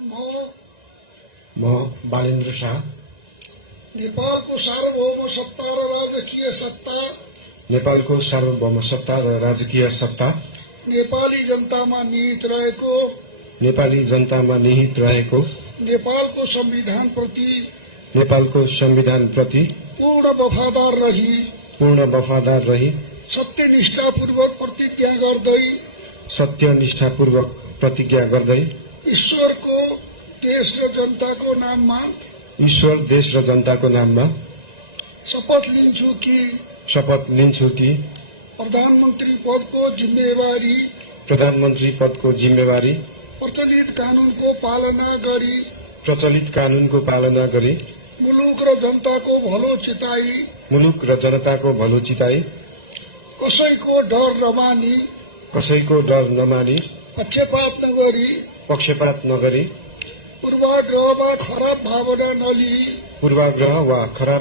म बालेन्द्र शाह नेपालको सार्वभौम सत्ता र राजकीय सत्ता नेपालको सार्वभौम सत्ता र राजकीय सत्ता नेपाली जनतामा निहित रहेको नेपाली जनतामा निहित रहेको नेपालको संविधान प्रति पूर्ण वफादार रही सत्यनिष्ठापूर्वक प्रतिज्ञा गर्दै ईश्वर देश र जनताको नाममा शपथ लिन्छु कि प्रधानमन्त्री पदको जिम्मेवारी प्रचलित कानूनको पालना गरी मुलुक र जनताको भलो चिताई कसैको डर नमानी पक्षपात नगरी पूर्वाग्रह वा खराब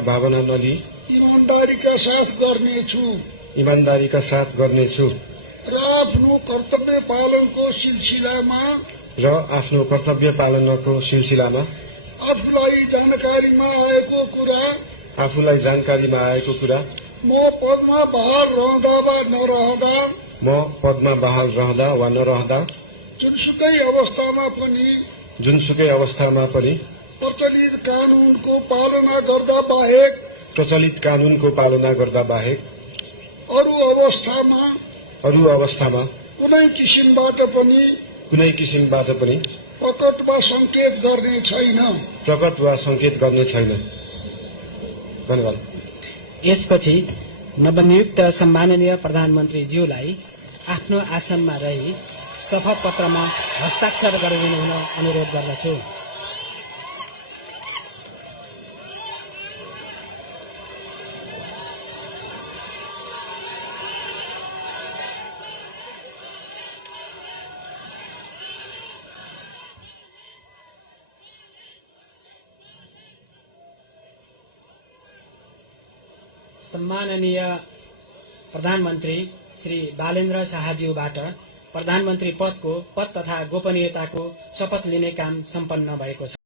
भावना नलिई ईमानदारीका साथ गर्नेछु र आफ्नो कर्तव्य पालनको सिलसिलामा आफूलाई जानकारीमा आएको कुरा म पदमा बहाल रहँदा वा नरहँदा जुनसुकै अवस्थामा पनि प्रचलित कानूनको पालना गर्दा बाहेक अरू अवस्थामा कुनै किसिमबाट पनि प्रकट वा संकेत गर्ने छैन। धन्यवाद। यसपछि नवनियुक्त सम्माननीय प्रधानमन्त्रीज्यूलाई आफ्नो आसनमा रही शपथ पत्रमा हस्ताक्षर गरिदिनु हुन अनुरोध गर्दछु। सम्माननीय प्रधानमन्त्री श्री बालेन्द्र शाहज्यूबाट प्रधानमन्त्री पदको पद तथा गोपनीयताको शपथ लिने काम सम्पन्न भएको छ।